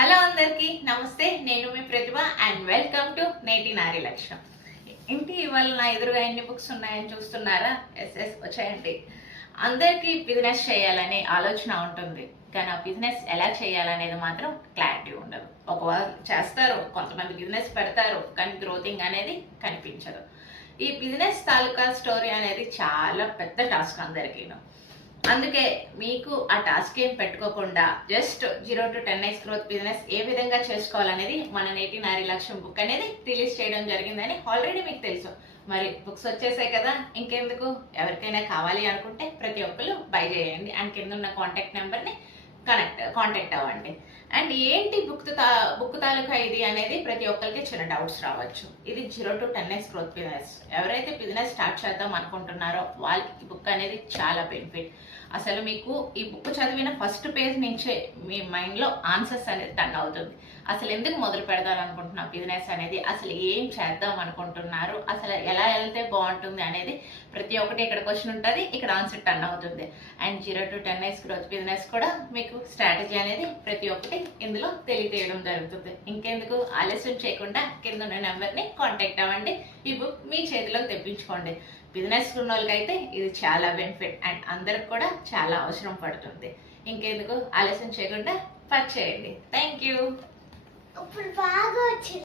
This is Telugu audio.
హలో అందరికి నమస్తే. నేను మీ ప్రతిభ అండ్ వెల్కమ్ టు నేటి నారీ లక్ష్యం. ఇంటి ఇవాళ నా ఎదురుగా ఎన్ని బుక్స్ ఉన్నాయని చూస్తున్నారా? ఎస్ వచ్చాయండి. అందరికీ బిజినెస్ చేయాలనే ఆలోచన ఉంటుంది, కానీ ఆ బిజినెస్ ఎలా చేయాలనేది మాత్రం క్లారిటీ ఉండదు. ఒకవారు చేస్తారు, కొంతమంది బిజినెస్ పెడతారు, కానీ గ్రోతింగ్ అనేది కనిపించదు. ఈ బిజినెస్ తాలూకా స్టోరీ అనేది చాలా పెద్ద టాస్క్ అందరికీను. అందుకే మీకు ఆ టాస్క్ ఏం పెట్టుకోకుండా just 0 to 10x growth business ఏ విధంగా చేసుకోవాలనేది మన నేటి నారీ లక్ష్యం బుక్ అనేది రిలీజ్ చేయడం జరిగిందని ఆల్రెడీ మీకు తెలుసు. మరి బుక్స్ వచ్చేసాయి కదా, ఇంకెందుకు? ఎవరికైనా కావాలి అనుకుంటే ప్రతి ఒక్కరు బై చేయండి అండ్ కింద ఉన్న కాంటాక్ట్ నెంబర్ని కాంటాక్ట్ అవ్వండి. అండ్ ఏంటి బుక్ తాలూకా ఇది అనేది ప్రతి ఒక్కరికి చిన్న డౌట్స్ రావచ్చు. ఇది 0 to 10x గ్రోత్ బిజినెస్. ఎవరైతే బిజినెస్ స్టార్ట్ చేద్దాం అనుకుంటున్నారో వాళ్ళకి ఈ బుక్ అనేది చాలా బెనిఫిట్. అసలు మీకు ఈ బుక్ చదివిన ఫస్ట్ పేజ్ నుంచే మీ మైండ్లో ఆన్సర్స్ అనేది టర్న్ అవుతుంది. అసలు ఎందుకు మొదలు పెడదాం అనుకుంటున్నా బిజినెస్ అనేది, అసలు ఏం చేద్దాం అనుకుంటున్నారు, అసలు ఎలా వెళ్తే బాగుంటుంది అనేది ప్రతి ఒక్కటి ఇక్కడ క్వశ్చన్ ఉంటుంది, ఇక్కడ ఆన్సర్ టర్న్ అవుతుంది. And 0 to 10x growth business కూడా మీకు స్ట్రాటజీ అనేది ప్రతి ఒక్కటి ఇందులో తెలియజేయడం జరుగుతుంది. ఇంకెందుకు ఆలస్యం చేయకుండా కింద ఉన్న నెంబర్ని కాంటాక్ట్ అవ్వండి. ఈ బుక్ మీ చేతిలోకి తెప్పించుకోండి. బిజినెస్ ఉన్న వాళ్ళకైతే ఇది చాలా బెనిఫిట్ అండ్ అందరికి కూడా చాలా అవసరం పడుతుంది. ఇంకెందుకు ఆలస్యం చేయకుండా పర్చేయండి. Thank you.